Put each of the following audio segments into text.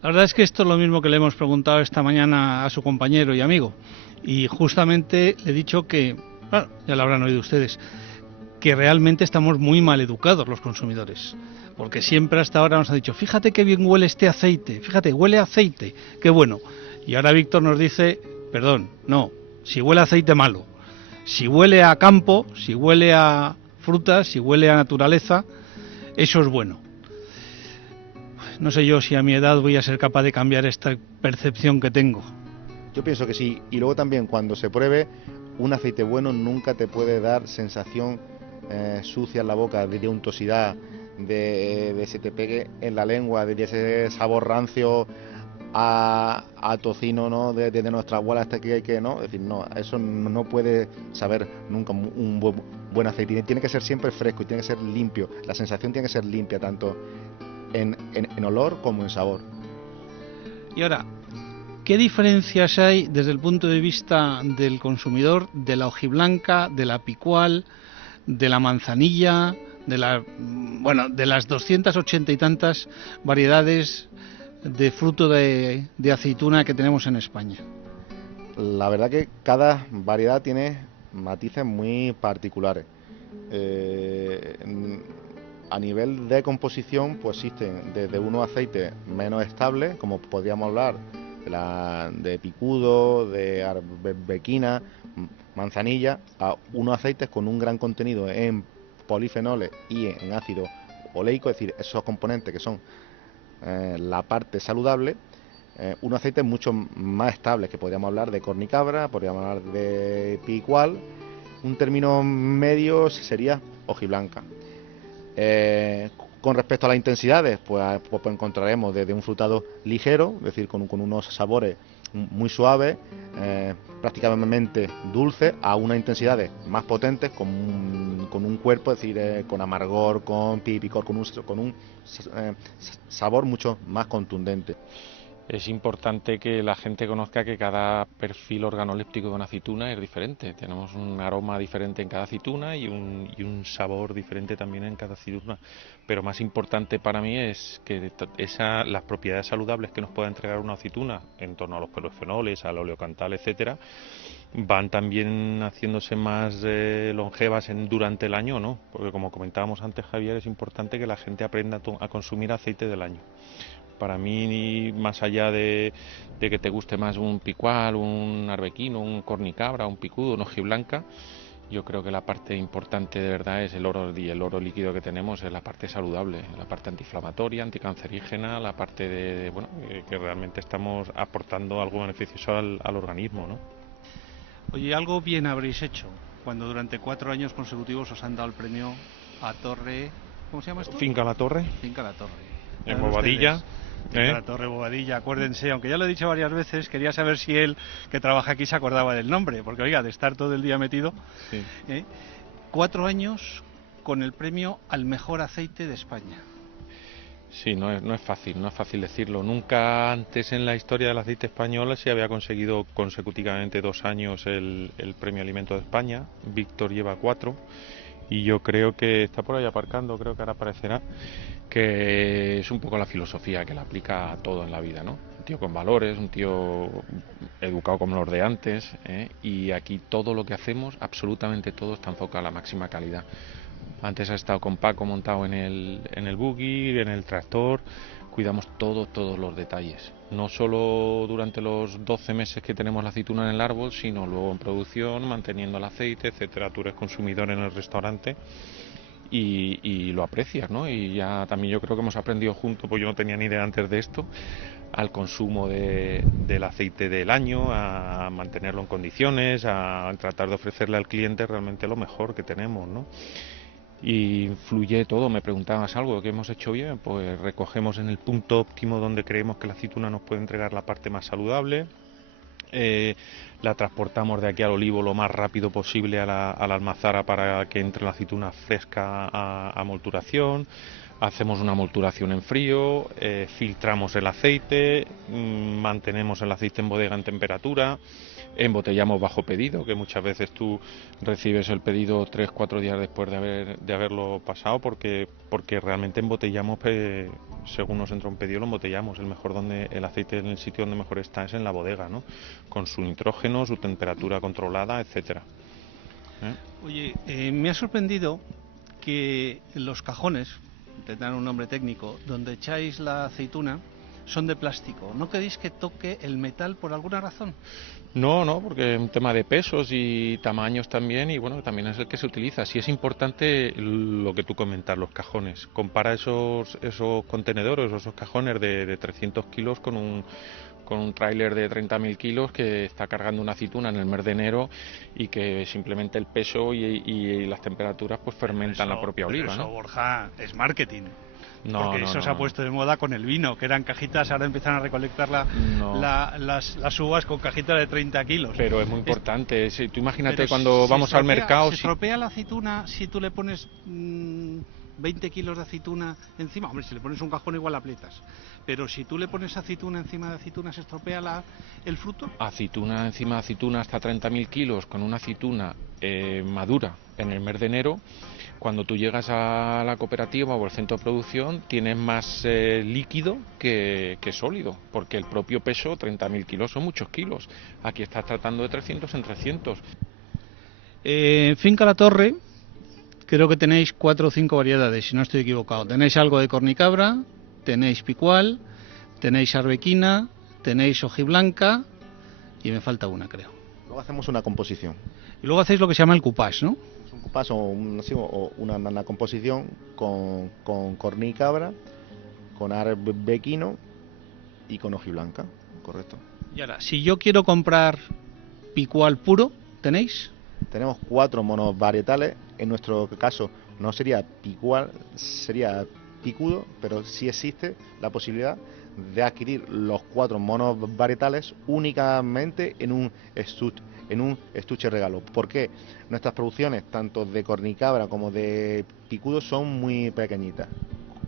La verdad es que esto es lo mismo que le hemos preguntado esta mañana a su compañero y amigo. Y justamente le he dicho que, bueno, ya lo habrán oído ustedes, que realmente estamos muy mal educados los consumidores. Porque siempre hasta ahora nos ha dicho, fíjate qué bien huele este aceite, fíjate, huele a aceite, qué bueno. Y ahora Víctor nos dice, perdón, no, si huele a aceite malo. Si huele a campo, si huele a frutas, si huele a naturaleza, eso es bueno. No sé yo si a mi edad voy a ser capaz de cambiar esta percepción que tengo. Yo pienso que sí. Y luego también cuando se pruebe, un aceite bueno nunca te puede dar sensación sucia en la boca, de untuosidad, de se te pegue en la lengua, de ese sabor rancio a tocino, ¿no? De nuestra abuela hasta que no, es decir, no, eso no puede saber nunca un buen aceite. Tiene que ser siempre fresco y tiene que ser limpio. La sensación tiene que ser limpia, tanto en olor como en sabor. Y ahora, ¿qué diferencias hay desde el punto de vista del consumidor de la hojiblanca, de la picual, de la manzanilla, de las 280 y tantas variedades de fruto de aceituna que tenemos en España? La verdad que cada variedad tiene matices muy particulares. A nivel de composición, pues existen desde unos aceites menos estables, como podríamos hablar de picudo, de arbequina, manzanilla, a unos aceites con un gran contenido en polifenoles y en ácido oleico, es decir, esos componentes que son la parte saludable. Unos aceites mucho más estables, que podríamos hablar de cornicabra, podríamos hablar de picual. Un término medio sería hojiblanca. Con respecto a las intensidades, pues encontraremos desde un frutado ligero, es decir, con unos sabores muy suaves, prácticamente dulces, a unas intensidades más potentes, con un cuerpo, es decir, con amargor, con picor, con un sabor mucho más contundente. Es importante que la gente conozca que cada perfil organoléptico de una aceituna es diferente. Tenemos un aroma diferente en cada aceituna y un sabor diferente también en cada aceituna. Pero más importante para mí es que las propiedades saludables que nos pueda entregar una aceituna en torno a los polifenoles, al oleocantal, etcétera, van también haciéndose más longevas durante el año, ¿no? Porque como comentábamos antes, Javier, es importante que la gente aprenda a consumir aceite del año. Para mí, más allá de que te guste más un picual, un arbequino, un cornicabra, un picudo, una hojiblanca, yo creo que la parte importante de verdad es el oro, y el oro líquido que tenemos es la parte saludable, la parte antiinflamatoria, anticancerígena, la parte que realmente estamos aportando algo beneficioso al organismo, ¿no? Oye, algo bien habréis hecho cuando durante 4 años consecutivos os han dado el premio a Torre... ¿Cómo se llama esto? Finca La Torre. Finca La Torre. En Bobadilla. La Torre Bobadilla, acuérdense, aunque ya lo he dicho varias veces, quería saber si él, que trabaja aquí, se acordaba del nombre, porque oiga, de estar todo el día metido. Sí. 4 años con el premio al mejor aceite de España. Sí, no es fácil decirlo. Nunca antes en la historia del aceite español se había conseguido consecutivamente 2 años el premio Alimento de España. Víctor lleva 4 y yo creo que está por ahí aparcando, creo que ahora aparecerá, que es un poco la filosofía que le aplica a todo en la vida, ¿no? Un tío con valores, un tío educado como los de antes, y aquí todo lo que hacemos, absolutamente todo, está enfocado a la máxima calidad. Antes ha estado con Paco montado en el buggy, en el tractor, cuidamos todos los detalles. No solo durante los 12 meses que tenemos la aceituna en el árbol, sino luego en producción, manteniendo el aceite, etcétera. Tú eres consumidor en el restaurante y lo aprecias, ¿no? Y ya también yo creo que hemos aprendido juntos, pues yo no tenía ni idea antes de esto, al consumo del aceite del año, a mantenerlo en condiciones, a tratar de ofrecerle al cliente realmente lo mejor que tenemos, ¿no? y fluye todo. Me preguntabas algo que hemos hecho bien, pues recogemos en el punto óptimo donde creemos que la aceituna nos puede entregar la parte más saludable. La transportamos de aquí al olivo lo más rápido posible a la almazara para que entre la aceituna fresca a molturación. Hacemos una molturación en frío, filtramos el aceite, mantenemos el aceite en bodega en temperatura, embotellamos bajo pedido, que muchas veces tú recibes el pedido 3-4 días después de haberlo pasado, porque realmente embotellamos, según nos entra un pedido lo embotellamos. El mejor donde el aceite, en el sitio donde mejor está es en la bodega, ¿no? Con su nitrógeno, su temperatura controlada, etcétera. Oye, me ha sorprendido que los cajones, tendrán un nombre técnico, donde echáis la aceituna, son de plástico. ¿No queréis que toque el metal por alguna razón? No, porque es un tema de pesos y tamaños también, y bueno, también es el que se utiliza. Sí es importante lo que tú comentas, los cajones. Compara esos contenedores, esos cajones de 300 kilos con un tráiler de 30.000 kilos que está cargando una aceituna en el mes de enero, y que simplemente el peso y las temperaturas pues fermentan la propia oliva, eso, ¿no? Borja, es marketing. No, porque eso se ha puesto de moda con el vino, que eran cajitas, ahora empiezan a recolectar las uvas con cajitas de 30 kilos. Pero es muy importante. Tú imagínate pero cuando vamos al mercado... ¿Se estropea la aceituna si tú le pones 20 kilos de aceituna encima? Hombre, si le pones un cajón igual la aprietas. Pero si tú le pones aceituna encima de aceituna, ¿se estropea el fruto? Aceituna encima de aceituna hasta 30.000 kilos con una aceituna madura en el mes de enero. Cuando tú llegas a la cooperativa o al centro de producción, tienes más líquido que sólido, porque el propio peso, 30.000 kilos, son muchos kilos. Aquí estás tratando de 300 en 300. Finca La Torre, creo que tenéis 4 o 5 variedades, si no estoy equivocado. Tenéis algo de cornicabra, tenéis picual, tenéis arbequina, tenéis hojiblanca y me falta una, creo. Luego hacemos una composición. Y luego hacéis lo que se llama el coupage, ¿no? Un coupage o una composición con cornicabra, con arbequino y con hojiblanca, correcto. Y ahora, si yo quiero comprar picual puro, ¿tenéis? Tenemos 4 monos varietales. En nuestro caso no sería picual, sería picudo, pero sí existe la posibilidad de adquirir los 4 monos varietales únicamente en un estuche regalo. ¿Por qué? Nuestras producciones, tanto de cornicabra como de picudo, son muy pequeñitas,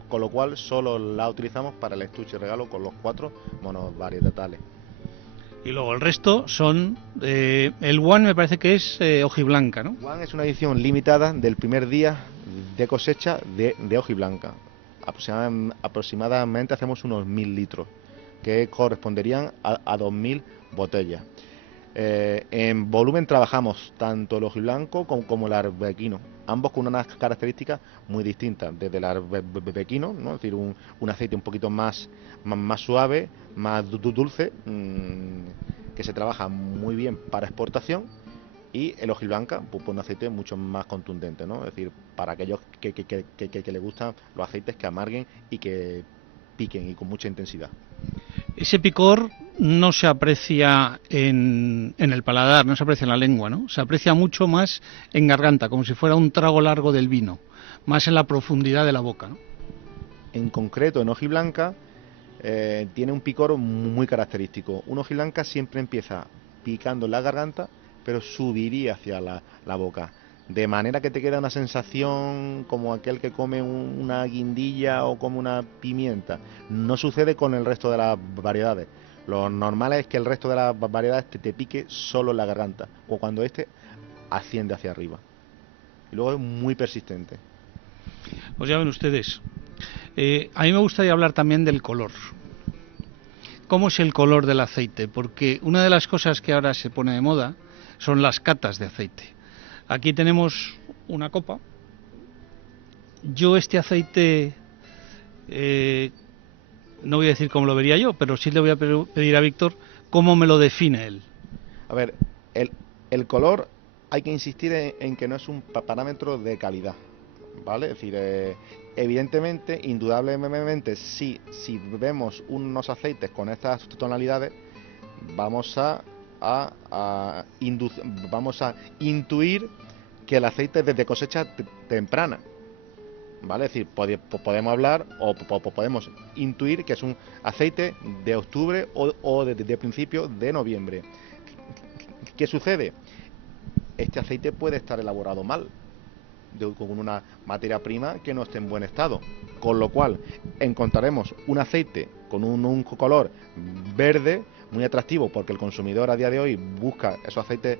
con lo cual solo la utilizamos para el estuche regalo con los 4 monos varietales. Y luego el resto son... el One me parece que es hojiblanca, ¿no? One es una edición limitada del primer día de cosecha de hojiblanca. Aproximadamente hacemos unos 1.000 litros, que corresponderían a 2.000 botellas. En volumen trabajamos tanto el hojiblanco como el arbequino, ambos con unas características muy distintas. Desde el arbequino, ¿no? Es decir, un aceite un poquito más suave, más dulce, que se trabaja muy bien para exportación, y el hojiblanca, pues un aceite mucho más contundente, ¿no? Es decir, para aquellos que les gustan los aceites que amarguen y que piquen y con mucha intensidad. Ese picor no se aprecia en el paladar, no se aprecia en la lengua, ¿no? Se aprecia mucho más en garganta, como si fuera un trago largo del vino, más en la profundidad de la boca, ¿no? En concreto, en hojiblanca tiene un picor muy característico. Un hojiblanca siempre empieza picando en la garganta, pero subiría hacia la boca, de manera que te queda una sensación como aquel que come una guindilla o come una pimienta. No sucede con el resto de las variedades. Lo normal es que el resto de las variedades te pique solo en la garganta, o cuando asciende hacia arriba. Y luego es muy persistente. Pues ya ven ustedes. A mí me gustaría hablar también del color. ¿Cómo es el color del aceite? Porque una de las cosas que ahora se pone de moda son las catas de aceite. Aquí tenemos una copa. Yo este aceite, no voy a decir cómo lo vería yo, pero sí le voy a pedir a Víctor cómo me lo define él. A ver, el color hay que insistir en que no es un parámetro de calidad, ¿vale? Es decir, evidentemente, indudablemente, si vemos unos aceites con estas tonalidades, vamos a intuir que el aceite es de cosecha temprana, ¿vale? Es decir, podemos hablar o podemos intuir que es un aceite de octubre o de principio de noviembre. ¿Qué sucede? Este aceite puede estar elaborado mal, con una materia prima que no esté en buen estado, con lo cual encontraremos un aceite con un color verde muy atractivo, porque el consumidor a día de hoy busca esos aceites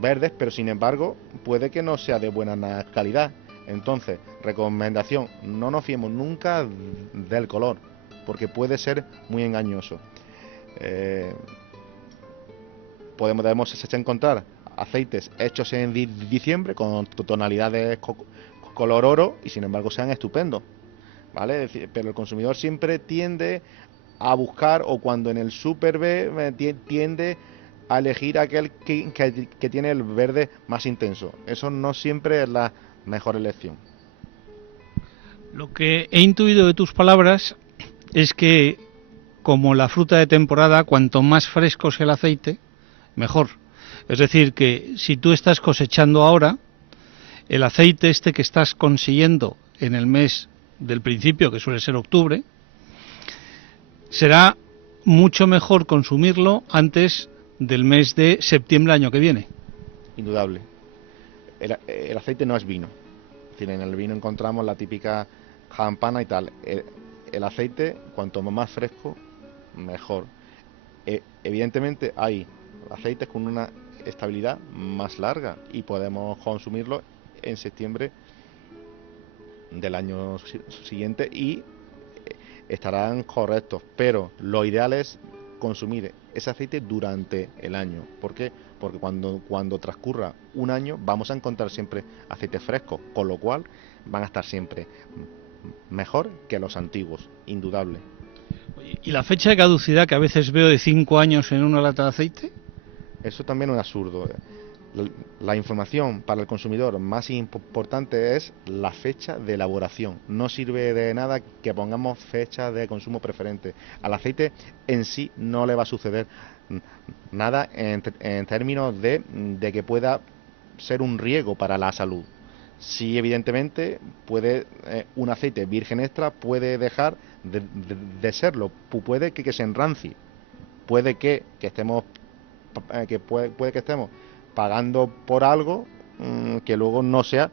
verdes, pero sin embargo puede que no sea de buena calidad. Entonces, recomendación, no nos fiemos nunca del color, porque puede ser muy engañoso. Debemos encontrar aceites hechos en diciembre con tonalidades color oro y sin embargo sean estupendos, ¿vale? Pero el consumidor siempre tiende a buscar, o cuando en el Super B tiende a elegir aquel que tiene el verde más intenso. Eso no siempre es la mejor elección. Lo que he intuido de tus palabras es que, como la fruta de temporada, cuanto más fresco sea el aceite, mejor. Es decir, que si tú estás cosechando ahora, el aceite este que estás consiguiendo en el mes del principio, que suele ser octubre, será mucho mejor consumirlo antes del mes de septiembre año que viene. Indudable. El aceite no es vino. Es decir, en el vino encontramos la típica campana y tal. El aceite, cuanto más fresco, mejor. Evidentemente hay aceites con una estabilidad más larga y podemos consumirlo en septiembre del año siguiente y estarán correctos, pero lo ideal es consumir ese aceite durante el año. ¿Por qué? Porque cuando transcurra un año vamos a encontrar siempre aceites frescos, con lo cual van a estar siempre mejor que los antiguos, indudable. ¿Y la fecha de caducidad que a veces veo de 5 años en una lata de aceite? Eso también es un absurdo. La información para el consumidor más importante es la fecha de elaboración. No sirve de nada que pongamos fecha de consumo preferente. Al aceite en sí no le va a suceder nada en términos de que pueda ser un riesgo para la salud. Sí, evidentemente, un aceite virgen extra puede dejar de serlo. Puede que se enrancie. Puede que estemos pagando por algo que luego no sea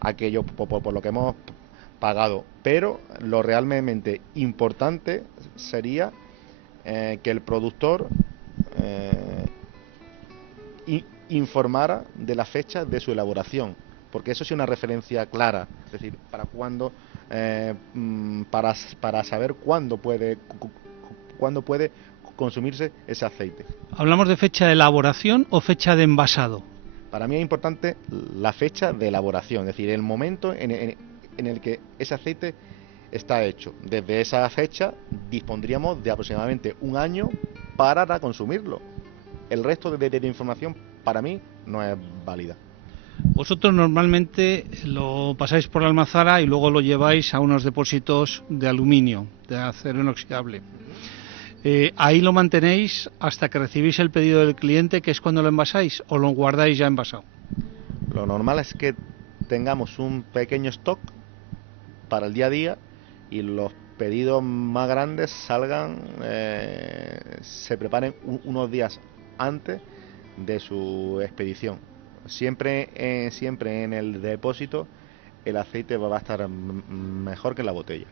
aquello por lo que hemos pagado. Pero lo realmente importante sería que el productor informara de la fecha de su elaboración, porque eso es una referencia clara, es decir, para cuándo, para saber cuándo puede consumirse ese aceite. ¿Hablamos de fecha de elaboración o fecha de envasado? Para mí es importante la fecha de elaboración, es decir, el momento en el que ese aceite está hecho. Desde esa fecha dispondríamos de aproximadamente un año para consumirlo. El resto de información para mí no es válida. Vosotros normalmente lo pasáis por la almazara y luego lo lleváis a unos depósitos de aluminio, de acero inoxidable. ¿Ahí lo mantenéis hasta que recibís el pedido del cliente, que es cuando lo envasáis, o lo guardáis ya envasado? Lo normal es que tengamos un pequeño stock para el día a día y los pedidos más grandes se preparen unos días antes de su expedición. Siempre en el depósito el aceite va a estar mejor que en la botella.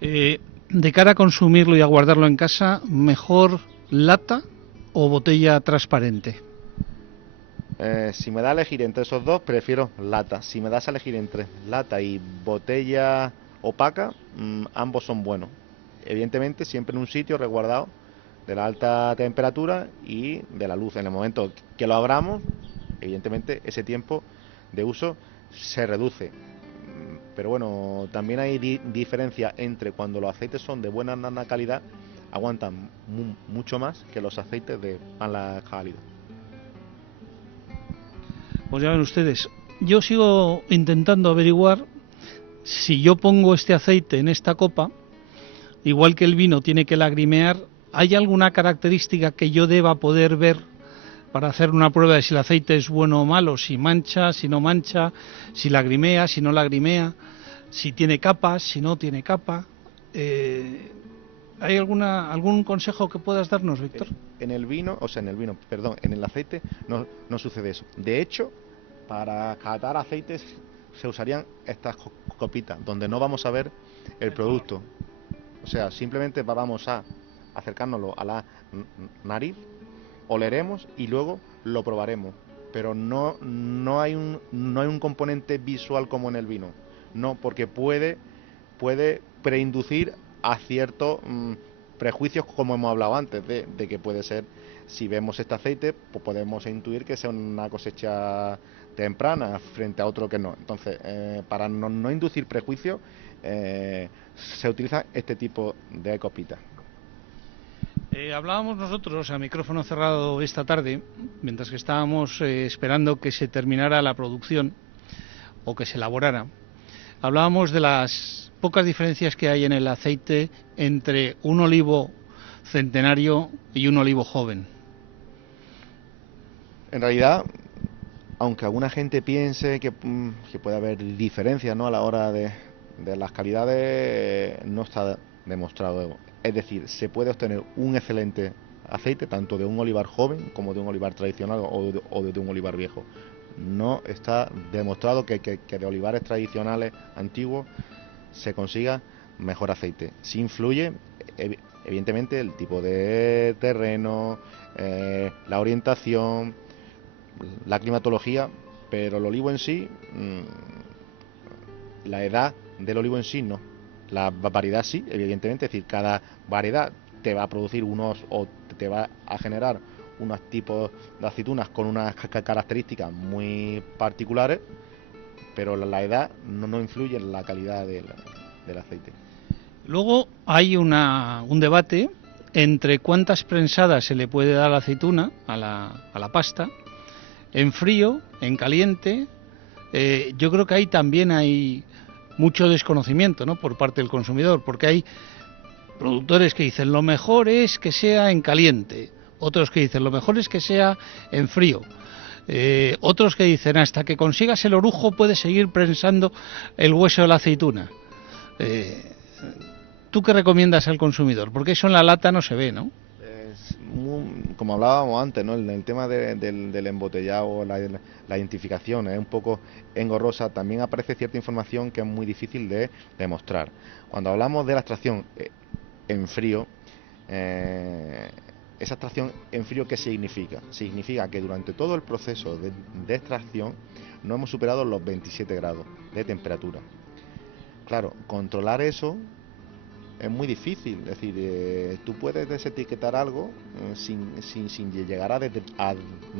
De cara a consumirlo y a guardarlo en casa, ¿mejor lata o botella transparente? Si me da a elegir entre esos dos, prefiero lata. Si me das a elegir entre lata y botella opaca, ambos son buenos. Evidentemente siempre en un sitio resguardado de la alta temperatura y de la luz. En el momento que lo abramos, evidentemente ese tiempo de uso se reduce. Pero bueno, también hay diferencia entre cuando los aceites son de buena calidad, aguantan mucho más que los aceites de mala calidad. Pues ya ven ustedes, yo sigo intentando averiguar si yo pongo este aceite en esta copa, igual que el vino tiene que lagrimear, ¿hay alguna característica que yo deba poder ver para hacer una prueba de si el aceite es bueno o malo, si mancha, si no mancha, si lagrimea, si no lagrimea? si tiene capa, si no tiene capa. ¿Hay algún consejo que puedas darnos, Víctor? En el vino, perdón, en el aceite no sucede eso. De hecho, para catar aceites se usarían estas copitas, donde no vamos a ver el producto. O sea, simplemente vamos a acercárnoslo a la nariz, oleremos y luego lo probaremos. Pero no hay un componente visual como en el vino. No, porque puede preinducir a ciertos prejuicios, como hemos hablado antes, de que puede ser, si vemos este aceite, pues podemos intuir que sea una cosecha temprana frente a otro que no. Entonces, para no inducir prejuicios, se utiliza este tipo de copitas. Hablábamos nosotros a micrófono cerrado esta tarde, mientras que estábamos esperando que se terminara la producción o que se elaborara. Hablábamos de las pocas diferencias que hay en el aceite entre un olivo centenario y un olivo joven. En realidad, aunque alguna gente piense que puede haber diferencias, ¿no?, a la hora de las calidades, no está demostrado. Es decir, se puede obtener un excelente aceite tanto de un olivar joven como de un olivar tradicional o de un olivar viejo. No está demostrado que de olivares tradicionales antiguos se consiga mejor aceite. Sí influye, evidentemente, el tipo de terreno, la orientación, la climatología, pero el olivo en sí, la edad del olivo en sí no. La variedad sí, evidentemente, es decir, cada variedad te va a producir o te va a generar unos tipos de aceitunas con unas características muy particulares, pero la edad no influye en la calidad del aceite. Luego hay un debate entre cuántas prensadas se le puede dar a la aceituna, a la pasta, en frío, en caliente. Yo creo que ahí también hay mucho desconocimiento, ¿no?, por parte del consumidor, porque hay productores que dicen lo mejor es que sea en caliente, otros que dicen lo mejor es que sea en frío, otros que dicen hasta que consigas el orujo puedes seguir prensando el hueso de la aceituna. ¿Tú qué recomiendas al consumidor? Porque eso en la lata no se ve, ¿no? Como hablábamos antes, ¿no?, el tema del embotellado, la identificación es un poco engorrosa. También aparece cierta información que es muy difícil de demostrar. Cuando hablamos de la extracción en frío, esa extracción en frío, ¿qué significa? Significa que durante todo el proceso de extracción no hemos superado los 27 grados de temperatura. Claro, controlar eso es muy difícil. Es decir, tú puedes desetiquetar algo sin llegar a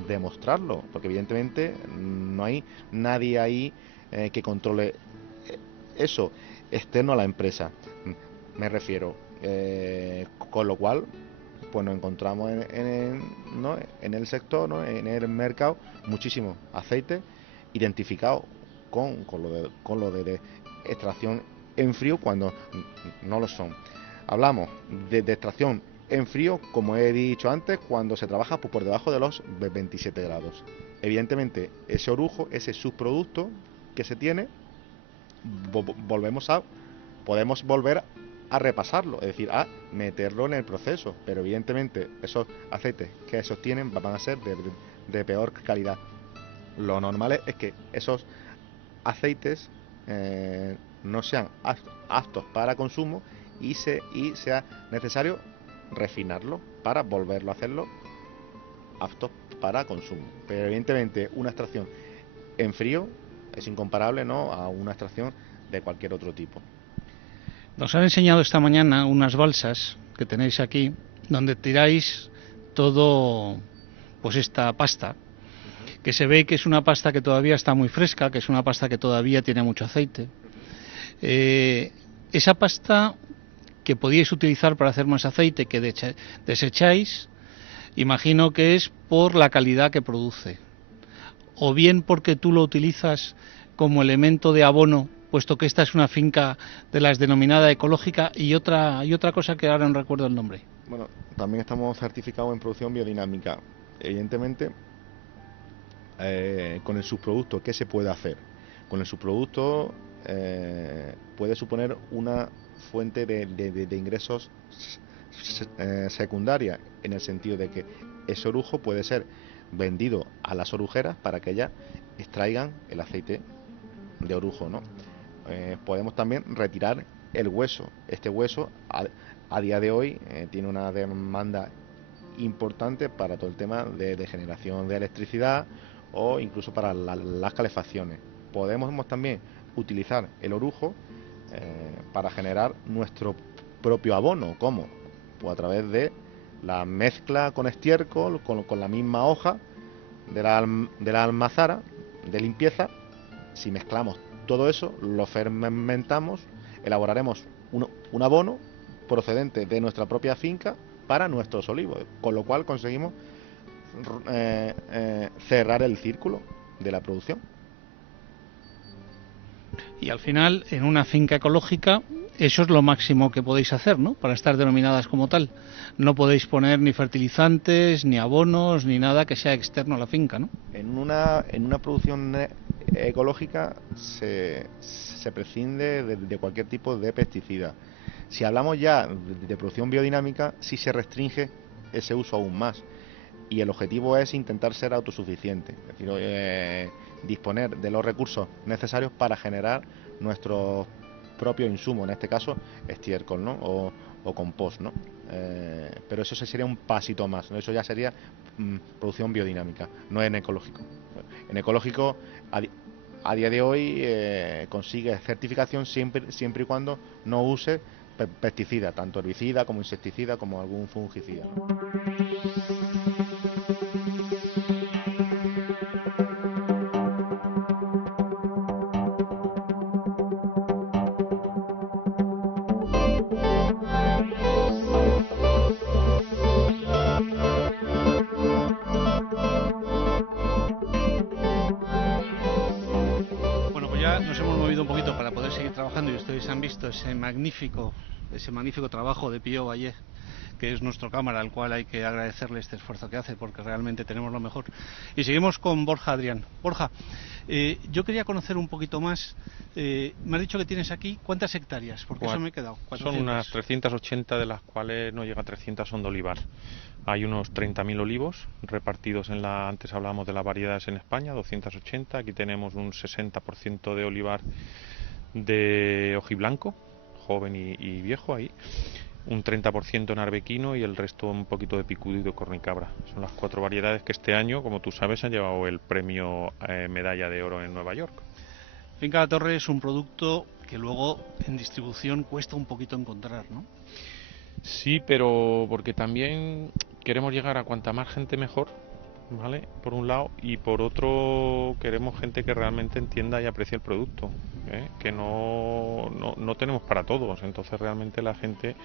demostrarlo, porque evidentemente no hay nadie ahí que controle eso externo a la empresa. Me refiero, con lo cual pues nos encontramos en el sector, ¿no?, en el mercado, muchísimos aceites identificados con lo de extracción en frío cuando no lo son. Hablamos de extracción en frío, como he dicho antes, cuando se trabaja por debajo de los 27 grados. Evidentemente, ese orujo, ese subproducto que se tiene, podemos volver a repasarlo, es decir, a meterlo en el proceso, pero evidentemente esos aceites que esos tienen van a ser de peor calidad. Lo normal es que esos aceites no sean aptos para consumo y sea necesario refinarlo para volverlo a hacerlo aptos para consumo. Pero evidentemente una extracción en frío es incomparable, ¿no?, a una extracción de cualquier otro tipo. Nos han enseñado esta mañana unas balsas que tenéis aquí, donde tiráis todo, pues esta pasta, que se ve que es una pasta que todavía está muy fresca, que es una pasta que todavía tiene mucho aceite. Esa pasta que podíais utilizar para hacer más aceite, que desecháis, imagino que es por la calidad que produce, o bien porque tú lo utilizas como elemento de abono, puesto que esta es una finca de las denominada ecológica, y otra cosa que ahora no recuerdo el nombre. Bueno, también estamos certificados en producción biodinámica. Evidentemente, con el subproducto, ¿qué se puede hacer? Con el subproducto puede suponer una fuente de ingresos secundaria, en el sentido de que ese orujo puede ser vendido a las orujeras para que ellas extraigan el aceite de orujo, ¿no? Podemos también retirar el hueso. Este hueso a día de hoy tiene una demanda importante para todo el tema de generación de electricidad o incluso para las calefacciones. Podemos también utilizar el orujo para generar nuestro propio abono. ¿Cómo? Pues a través de la mezcla con estiércol, con la misma hoja de la almazara de limpieza. Si mezclamos todo eso, lo fermentamos, elaboraremos un abono procedente de nuestra propia finca para nuestros olivos, con lo cual conseguimos cerrar el círculo de la producción. Y al final, en una finca ecológica, eso es lo máximo que podéis hacer, ¿no? Para estar denominadas como tal. No podéis poner ni fertilizantes, ni abonos, ni nada que sea externo a la finca, ¿no? En una producción ecológica se prescinde de cualquier tipo de pesticida. Si hablamos ya de producción biodinámica, sí se restringe ese uso aún más. Y el objetivo es intentar ser autosuficiente, es decir, disponer de los recursos necesarios para generar nuestros propios insumos, en este caso estiércol, ¿no? o compost, ¿no? Pero eso sería un pasito más, ¿no? Eso ya sería producción biodinámica, no en ecológico. En ecológico, a día de hoy, consigue certificación siempre y cuando no use pesticida, tanto herbicida como insecticida como algún fungicida, ¿no? Bueno, pues ya nos hemos movido un poquito para poder seguir trabajando y ustedes han visto ese magnífico trabajo de Pío Vallé, que es nuestro cámara, al cual hay que agradecerle este esfuerzo que hace, porque realmente tenemos lo mejor. Y seguimos con Borja Adrián. Borja, yo quería conocer un poquito más. Me has dicho que tienes aquí, ¿cuántas hectáreas? Porque eso me he quedado. 400. Son unas 380, de las cuales no llega a 300 son de olivar. Hay unos 30.000 olivos repartidos antes hablábamos de las variedades en España, 280. Aquí tenemos un 60% de olivar de ojiblanco, joven y viejo ahí. Un 30% en arbequino y el resto un poquito de picudo y de cornicabra. Son las 4 variedades que este año, como tú sabes, han llevado el premio Medalla de Oro en Nueva York. Finca La Torre es un producto que luego en distribución cuesta un poquito encontrar, ¿no? Sí, pero porque también queremos llegar a cuanta más gente mejor, ¿vale? Por un lado, y por otro queremos gente que realmente entienda y aprecie el producto, que no tenemos para todos, entonces realmente la gente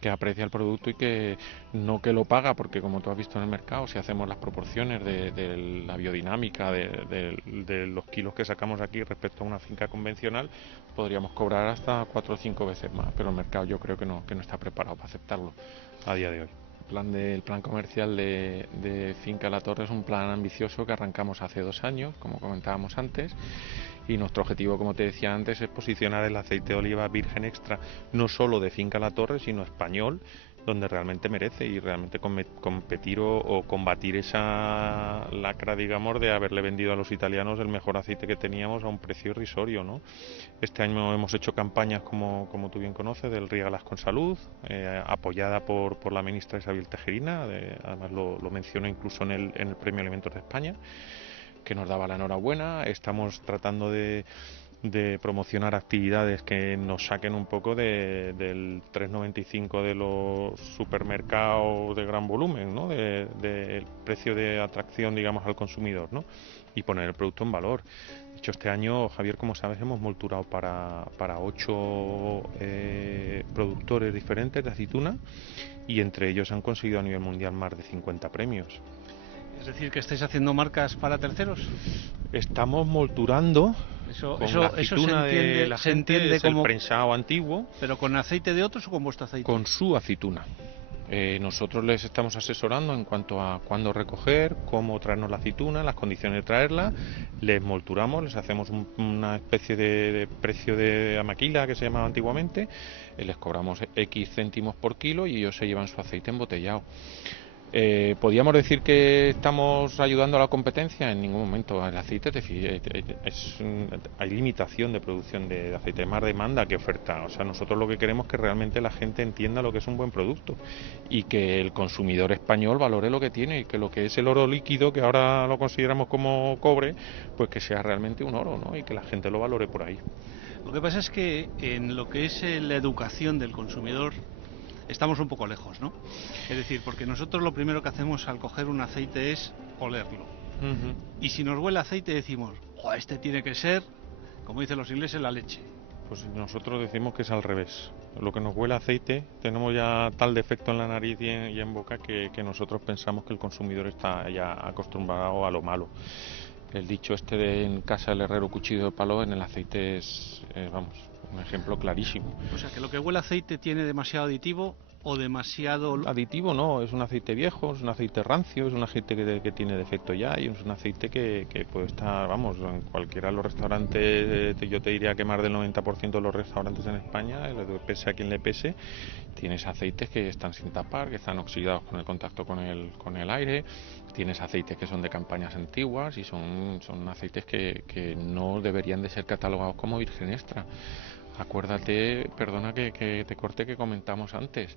que aprecia el producto y que no que lo paga, porque como tú has visto en el mercado, si hacemos las proporciones de la biodinámica, de los kilos que sacamos aquí respecto a una finca convencional, podríamos cobrar hasta 4 o 5 veces más, pero el mercado yo creo que no está preparado para aceptarlo a día de hoy. El plan comercial de Finca La Torre es un plan ambicioso que arrancamos hace 2 años, como comentábamos antes, y nuestro objetivo, como te decía antes, es posicionar el aceite de oliva virgen extra no solo de Finca La Torre, sino español, donde realmente merece, y realmente competir o combatir esa lacra, digamos, de haberle vendido a los italianos el mejor aceite que teníamos a un precio irrisorio, ¿no? Este año hemos hecho campañas, como tú bien conoces, del Rígalas con Salud, apoyada por la ministra Isabel Tejerina, además lo mencionó incluso en el Premio Alimentos de España, que nos daba la enhorabuena. Estamos tratando de promocionar actividades que nos saquen un poco del 3,95 de los supermercados de gran volumen, ¿no? Del precio de atracción, digamos, al consumidor, ¿no? Y poner el producto en valor. De hecho, este año, Javier, como sabes, hemos multurado para 8 productores diferentes de aceituna, y entre ellos han conseguido a nivel mundial más de 50 premios. Es decir, que estáis haciendo marcas para terceros. Estamos molturando Eso la aceituna de la gente, es como el prensado antiguo. ¿Pero con aceite de otros o con vuestro aceite? Con su aceituna. Nosotros les estamos asesorando en cuanto a cuándo recoger, cómo traernos la aceituna, las condiciones de traerla, les molturamos, les hacemos una especie de precio de amaquila que se llamaba antiguamente, les cobramos X céntimos por kilo y ellos se llevan su aceite embotellado. ¿Podríamos decir que estamos ayudando a la competencia? En ningún momento. El aceite hay limitación de producción de aceite, hay más demanda que oferta. O sea, nosotros lo que queremos es que realmente la gente entienda lo que es un buen producto y que el consumidor español valore lo que tiene y que lo que es el oro líquido, que ahora lo consideramos como cobre, pues que sea realmente un oro, ¿no? Y que la gente lo valore por ahí. Lo que pasa es que en lo que es la educación del consumidor estamos un poco lejos, ¿no? Es decir, porque nosotros lo primero que hacemos al coger un aceite es olerlo. Y si nos huele aceite decimos, este tiene que ser, como dicen los ingleses, la leche. Pues nosotros decimos que es al revés. Lo que nos huele a aceite, tenemos ya tal defecto en la nariz y en boca que nosotros pensamos que el consumidor está ya acostumbrado a lo malo. El dicho este de en casa el herrero cuchillo de palo, en el aceite es, vamos, un ejemplo clarísimo. O sea, que lo que huele a aceite tiene demasiado aditivo o demasiado... Aditivo no, es un aceite viejo, es un aceite rancio, es un aceite que tiene defecto ya y es un aceite que puede estar, vamos, en cualquiera de los restaurantes, yo te diría que más del 90% de los restaurantes en España, pese a quien le pese, tienes aceites que están sin tapar, que están oxidados con el contacto con el aire, tienes aceites que son de campañas antiguas y son aceites que no deberían de ser catalogados como virgen extra. Acuérdate, perdona que te corte, que comentamos antes,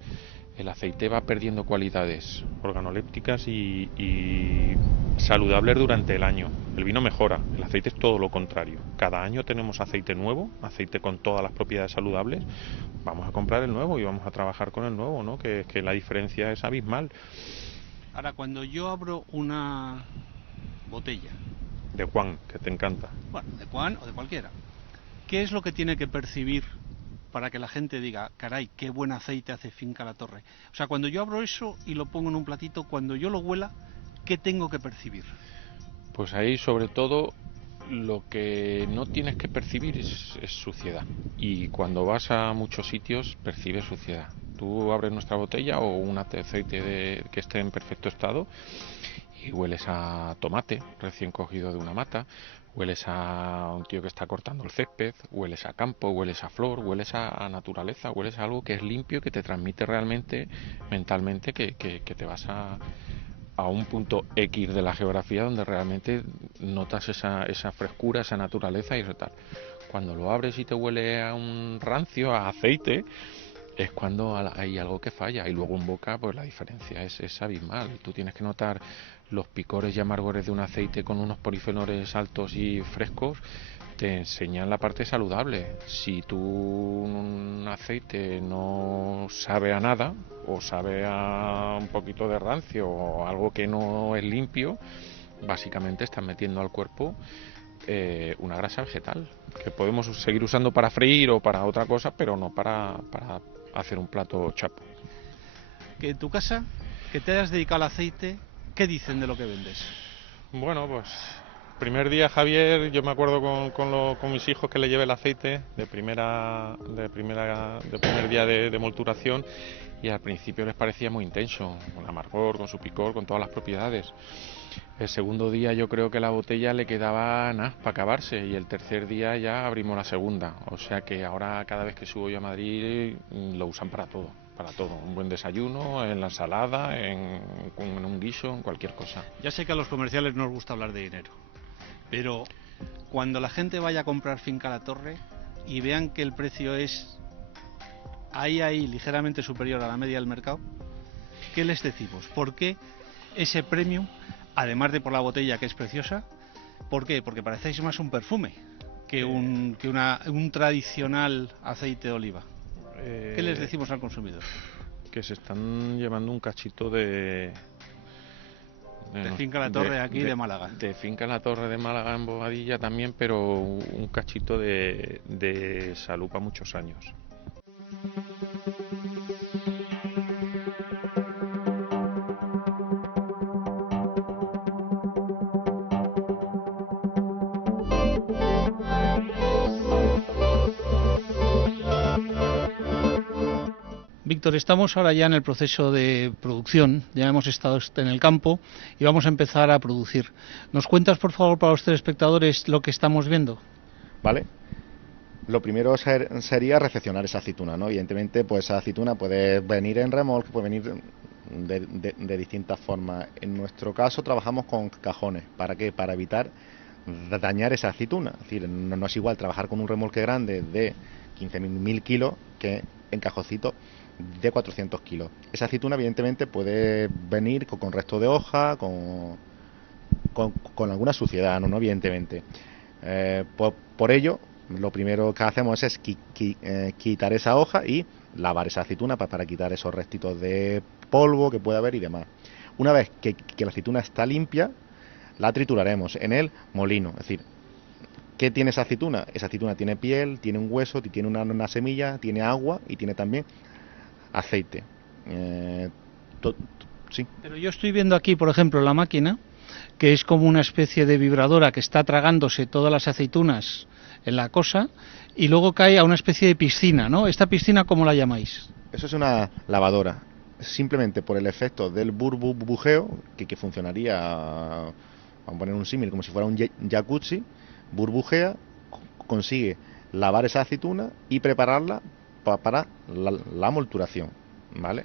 el aceite va perdiendo cualidades organolépticas y saludables durante el año. El vino mejora, el aceite es todo lo contrario. Cada año tenemos aceite nuevo, aceite con todas las propiedades saludables. Vamos a comprar el nuevo y vamos a trabajar con el nuevo, ¿no? Que la diferencia es abismal. Ahora, cuando yo abro una botella de Juan, que te encanta, bueno, de Juan o de cualquiera, ¿qué es lo que tiene que percibir para que la gente diga, caray, qué buen aceite hace Finca La Torre? O sea, cuando yo abro eso y lo pongo en un platito, cuando yo lo huela, ¿qué tengo que percibir? Pues ahí, sobre todo, lo que no tienes que percibir es suciedad. Y cuando vas a muchos sitios, percibes suciedad. Tú abres nuestra botella o un aceite que esté en perfecto estado y hueles a tomate recién cogido de una mata, hueles a un tío que está cortando el césped, hueles a campo, hueles a flor, hueles a naturaleza, hueles a algo que es limpio, que te transmite realmente, mentalmente, que te vas a un punto X de la geografía donde realmente notas esa frescura, esa naturaleza y eso tal. Cuando lo abres y te huele a un rancio, a aceite, es cuando hay algo que falla, y luego en boca pues la diferencia es abismal. Tú tienes que notar los picores y amargores de un aceite con unos polifenoles altos y frescos, te enseñan la parte saludable. Si un aceite no sabe a nada o sabe a un poquito de rancio o algo que no es limpio, básicamente estás metiendo al cuerpo una grasa vegetal que podemos seguir usando para freír o para otra cosa, pero no para hacer un plato chapo. Que en tu casa, que te hayas dedicado al aceite, ¿qué dicen de lo que vendes? Bueno, pues primer día, Javier, yo me acuerdo con mis hijos que le llevé el aceite de primer día de molturación, y al principio les parecía muy intenso, con amargor, con su picor, con todas las propiedades. El segundo día yo creo que la botella le quedaba nada para acabarse, y el tercer día ya abrimos la segunda. O sea que ahora cada vez que subo yo a Madrid lo usan para todo. Un buen desayuno, en la ensalada, en un guiso, en cualquier cosa. Ya sé que a los comerciales no os gusta hablar de dinero, pero cuando la gente vaya a comprar Finca La Torre y vean que el precio es ahí ligeramente superior a la media del mercado, ¿qué les decimos? ¿Por qué ese premium, además de por la botella que es preciosa? ¿Por qué? Porque parecéis más un perfume que un tradicional aceite de oliva. ¿Qué les decimos al consumidor? Que se están llevando un cachito de Finca La Torre aquí de Málaga. De Finca La Torre de Málaga en Bobadilla también, pero un cachito de salud para muchos años. Víctor, estamos ahora ya en el proceso de producción, ya hemos estado en el campo y vamos a empezar a producir. ¿Nos cuentas, por favor, para los telespectadores lo que estamos viendo? ¿Vale? Lo primero sería recepcionar esa aceituna, ¿no? Evidentemente, pues esa aceituna puede venir en remolque, puede venir de distintas formas. En nuestro caso trabajamos con cajones. ¿Para qué? Para evitar dañar esa aceituna. Es decir, no es igual trabajar con un remolque grande de 15.000 kilos que en cajoncito de 400 kilos. Esa aceituna evidentemente puede venir con resto de hoja, con alguna suciedad, ¿no? Evidentemente. Por ello, lo primero que hacemos es quitar esa hoja y lavar esa aceituna para quitar esos restitos de polvo que puede haber y demás. Una vez que la aceituna está limpia, la trituraremos en el molino. Es decir, ¿qué tiene esa aceituna? Esa aceituna tiene piel, tiene un hueso, tiene una semilla, tiene agua y tiene también aceite. Sí. Pero yo estoy viendo aquí, por ejemplo, la máquina, que es como una especie de vibradora que está tragándose todas las aceitunas en la cosa y luego cae a una especie de piscina, ¿no? ¿Esta piscina cómo la llamáis? Eso es una lavadora. Simplemente por el efecto del burbujeo, que funcionaría, vamos a poner un símil, como si fuera un jacuzzi, burbujea, consigue lavar esa aceituna y prepararla para la molturación, ¿vale?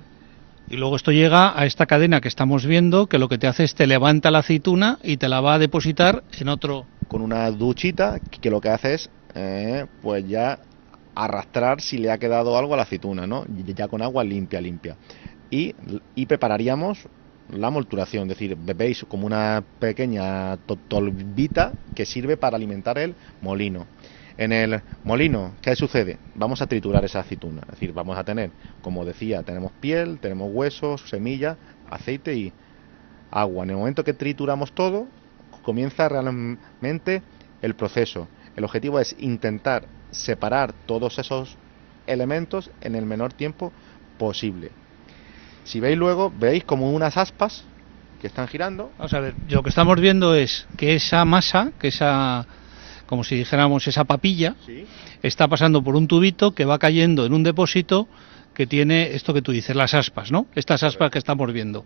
Y luego esto llega a esta cadena que estamos viendo, que lo que te hace es te levanta la aceituna y te la va a depositar en otro... Con una duchita que lo que hace es, pues ya arrastrar si le ha quedado algo a la aceituna, ¿no? Ya con agua limpia. Y prepararíamos la molturación, es decir, veis como una pequeña tolvita que sirve para alimentar el molino. En el molino, ¿qué sucede? Vamos a triturar esa aceituna, es decir, vamos a tener, como decía, tenemos piel, tenemos huesos, semillas, aceite y agua. En el momento que trituramos todo, comienza realmente el proceso. El objetivo es intentar separar todos esos elementos en el menor tiempo posible. Si veis luego, veis como unas aspas que están girando. Vamos a ver, lo que estamos viendo es que esa masa, que esa, como si dijéramos, esa papilla, ¿Sí? está pasando por un tubito que va cayendo en un depósito que tiene esto que tú dices, las aspas, ¿no? Estas aspas que estamos viendo.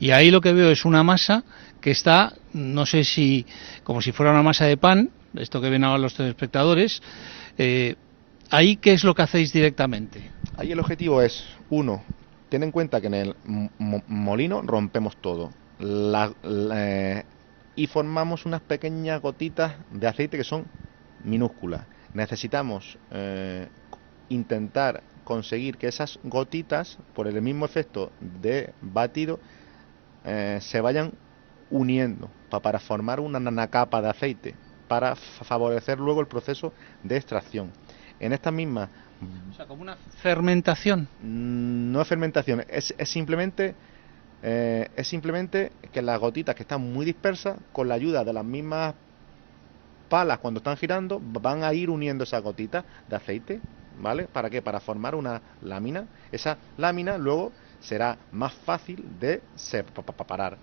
Y ahí lo que veo es una masa que está, no sé si, como si fuera una masa de pan, esto que ven ahora los telespectadores. Ahí, ¿qué es lo que hacéis directamente? Ahí el objetivo es, uno, ten en cuenta que en el molino rompemos todo y formamos unas pequeñas gotitas de aceite que son minúsculas. Necesitamos intentar conseguir que esas gotitas, por el mismo efecto de batido, se vayan uniendo para formar una capa de aceite, para favorecer luego el proceso de extracción. En esta misma... O sea, como una fermentación. No es fermentación, es simplemente que las gotitas que están muy dispersas, con la ayuda de las mismas palas cuando están girando, van a ir uniendo esas gotitas de aceite, ¿vale? ¿Para qué? Para formar una lámina. Esa lámina luego será más fácil de separar.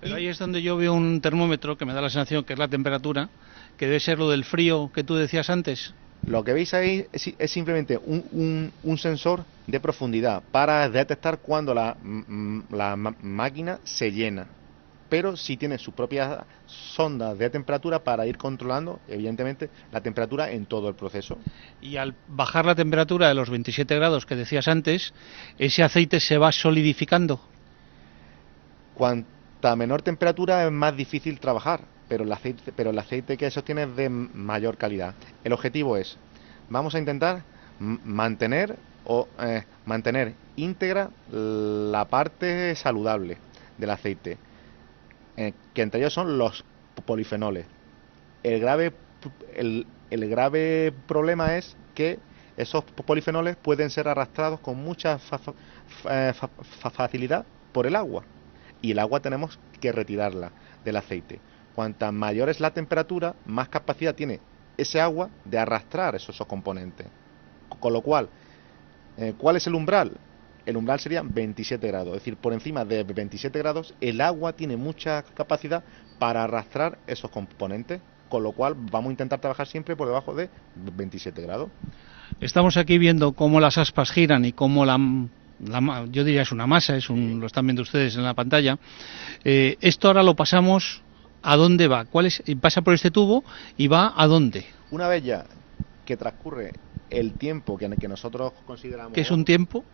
Pero ahí es donde yo veo un termómetro que me da la sensación que es la temperatura, que debe ser lo del frío que tú decías antes. Lo que veis ahí es simplemente un sensor de profundidad para detectar cuando la máquina se llena. Pero sí tiene su propia sonda de temperatura para ir controlando, evidentemente, la temperatura en todo el proceso. Y al bajar la temperatura de los 27 grados que decías antes, ese aceite se va solidificando. Cuanta menor temperatura es más difícil trabajar, pero el aceite que se obtiene es de mayor calidad. El objetivo es, vamos a intentar mantener íntegra la parte saludable del aceite, que entre ellos son los polifenoles. El grave problema es que esos polifenoles pueden ser arrastrados con mucha facilidad por el agua, y el agua tenemos que retirarla del aceite. Cuanta mayor es la temperatura, más capacidad tiene ese agua de arrastrar esos componentes. Con lo cual, ¿cuál es el umbral? El umbral sería 27 grados, es decir, por encima de 27 grados el agua tiene mucha capacidad para arrastrar esos componentes, con lo cual vamos a intentar trabajar siempre por debajo de 27 grados. Estamos aquí viendo cómo las aspas giran y cómo yo diría es una masa, lo están viendo ustedes en la pantalla. Esto ahora lo pasamos, ¿a dónde va? Pasa por este tubo y va ¿a dónde? Una vez ya que transcurre el tiempo que nosotros consideramos... ¿Qué es un tiempo?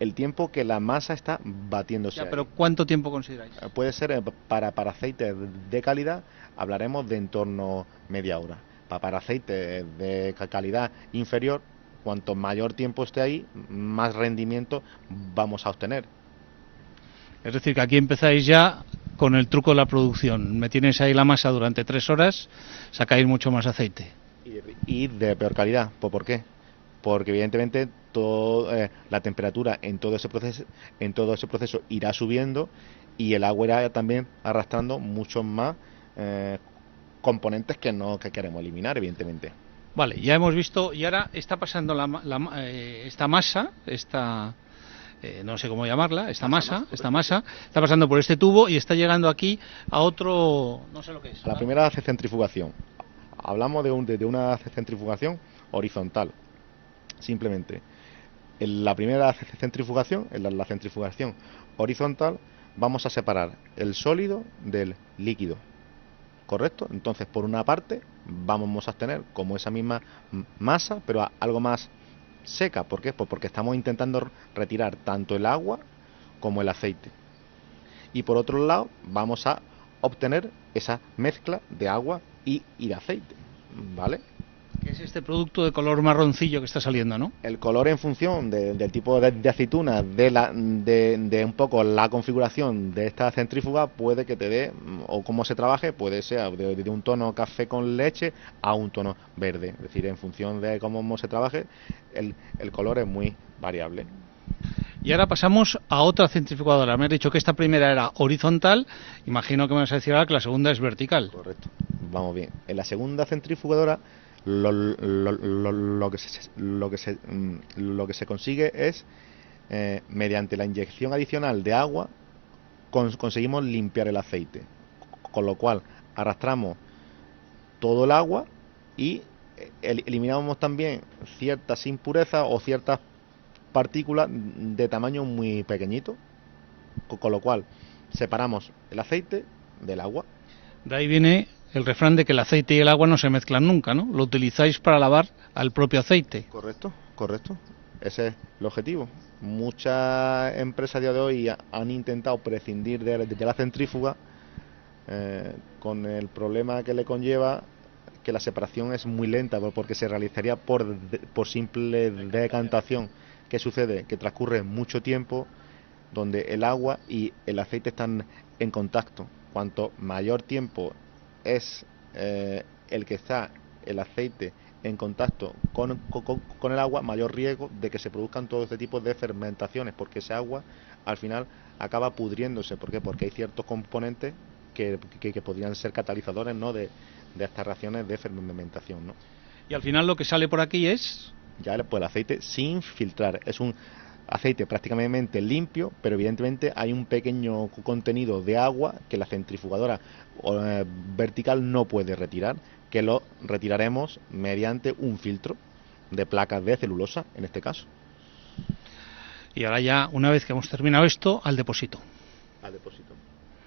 El tiempo que la masa está batiéndose. Ya, pero ¿cuánto tiempo consideráis? Puede ser, para aceites de calidad, hablaremos de en torno media hora. Para aceites de calidad inferior, cuanto mayor tiempo esté ahí, más rendimiento vamos a obtener. Es decir, que aquí empezáis ya con el truco de la producción. Me tienes ahí la masa durante 3 horas, sacáis mucho más aceite. Y de peor calidad. ¿Por qué? Porque evidentemente la temperatura en todo ese proceso irá subiendo y el agua irá también arrastrando muchos más componentes que queremos eliminar, evidentemente. Vale, ya hemos visto, y ahora está pasando esta masa, no sé cómo llamarla, esta masa está pasando por este tubo y está llegando aquí a otro, no sé lo que es. La primera centrifugación. Hablamos de una centrifugación horizontal, simplemente. En la primera centrifugación, en la centrifugación horizontal, vamos a separar el sólido del líquido, ¿correcto? Entonces, por una parte, vamos a obtener como esa misma masa, pero algo más seca. ¿Por qué? Pues porque estamos intentando retirar tanto el agua como el aceite. Y por otro lado, vamos a obtener esa mezcla de agua y de aceite, ¿vale? Que es este producto de color marroncillo que está saliendo, ¿no? El color en función del tipo de aceituna, de un poco la configuración de esta centrífuga, puede que te dé, o cómo se trabaje, puede ser de un tono café con leche a un tono verde. Es decir, en función de cómo se trabaje, el color es muy variable. Y ahora pasamos a otra centrifugadora. Me has dicho que esta primera era horizontal, imagino que me vas a decir ahora que la segunda es vertical. Correcto, vamos bien. En la segunda centrifugadora lo que se consigue es, mediante la inyección adicional de agua, conseguimos limpiar el aceite, con lo cual arrastramos todo el agua y eliminamos también ciertas impurezas o ciertas partículas de tamaño muy pequeñito, con lo cual separamos el aceite del agua. De ahí viene el refrán de que el aceite y el agua no se mezclan nunca, ¿no? Lo utilizáis para lavar al propio aceite. Correcto, correcto. Ese es el objetivo. Muchas empresas a día de hoy han intentado prescindir de la centrífuga, con el problema que le conlleva que la separación es muy lenta, porque se realizaría por simple decantación. ¿Qué sucede? Que transcurre mucho tiempo donde el agua y el aceite están en contacto. Cuanto mayor tiempo es el que está el aceite en contacto con el agua, mayor riesgo de que se produzcan todo este tipo de fermentaciones, porque ese agua al final acaba pudriéndose. ¿Por qué? Porque hay ciertos componentes que podrían ser catalizadores, ¿no?, de estas reacciones de fermentación, ¿no? Y al final lo que sale por aquí es... Ya pues el aceite sin filtrar. Es un aceite prácticamente limpio, pero evidentemente hay un pequeño contenido de agua que la centrifugadora vertical no puede retirar, que lo retiraremos mediante un filtro de placas de celulosa, en este caso. Y ahora ya, una vez que hemos terminado esto, al depósito. Al depósito.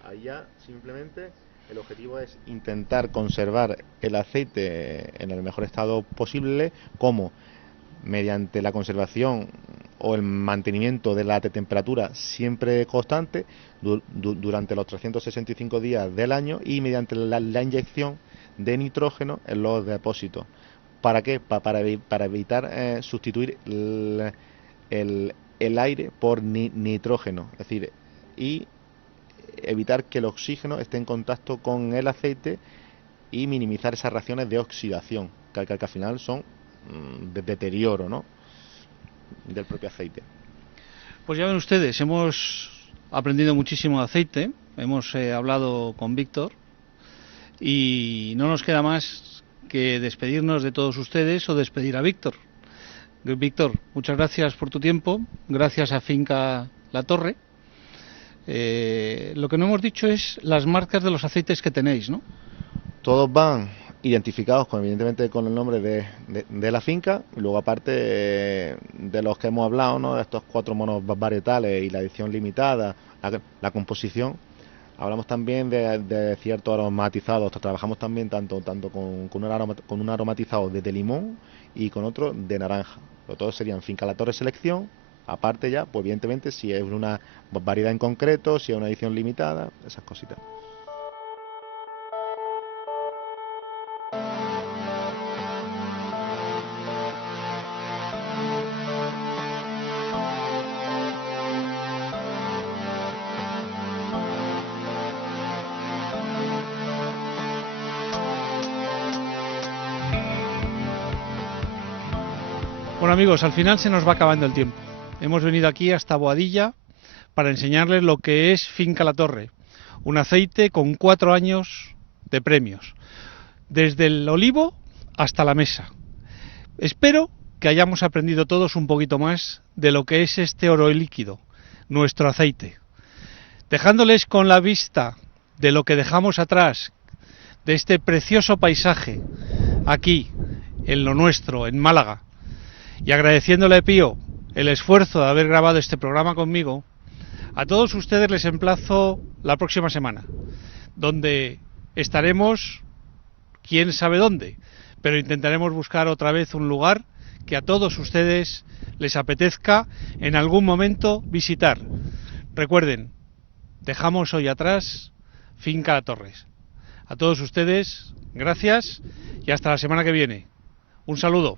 Ahí ya simplemente el objetivo es intentar conservar el aceite en el mejor estado posible, como mediante la conservación o el mantenimiento de la temperatura siempre constante durante los 365 días del año, y mediante la inyección de nitrógeno en los depósitos. ¿Para qué? Para evitar sustituir el aire por nitrógeno, es decir, y evitar que el oxígeno esté en contacto con el aceite y minimizar esas reacciones de oxidación, que al final son de deterioro, ¿no?, del propio aceite. Pues ya ven ustedes, hemos aprendido muchísimo de aceite, hemos hablado con Víctor y no nos queda más que despedirnos de todos ustedes o despedir a Víctor. Víctor, muchas gracias por tu tiempo, gracias a Finca La Torre. Lo que no hemos dicho es las marcas de los aceites que tenéis, ¿no? Todos van identificados evidentemente con el nombre de la finca, y luego aparte de los que hemos hablado, ¿no? De estos 4 monos varietales y la edición limitada, la composición. Hablamos también de ciertos aromatizados. Trabajamos también tanto con un aromatizado de limón y con otro de naranja. Pero todos serían Finca La Torre Selección. Aparte ya, pues evidentemente si es una variedad en concreto, si es una edición limitada, esas cositas. Bueno amigos, al final se nos va acabando el tiempo. Hemos venido aquí hasta Boadilla para enseñarles lo que es Finca La Torre, un aceite con 4 años de premios, desde el olivo hasta la mesa. Espero que hayamos aprendido todos un poquito más de lo que es este oro líquido, nuestro aceite, dejándoles con la vista de lo que dejamos atrás, de este precioso paisaje, aquí, en lo nuestro, en Málaga. Y agradeciéndole a Pío el esfuerzo de haber grabado este programa conmigo, a todos ustedes les emplazo la próxima semana, donde estaremos, quién sabe dónde, pero intentaremos buscar otra vez un lugar que a todos ustedes les apetezca en algún momento visitar. Recuerden, dejamos hoy atrás Finca La Torre. A todos ustedes, gracias y hasta la semana que viene. Un saludo.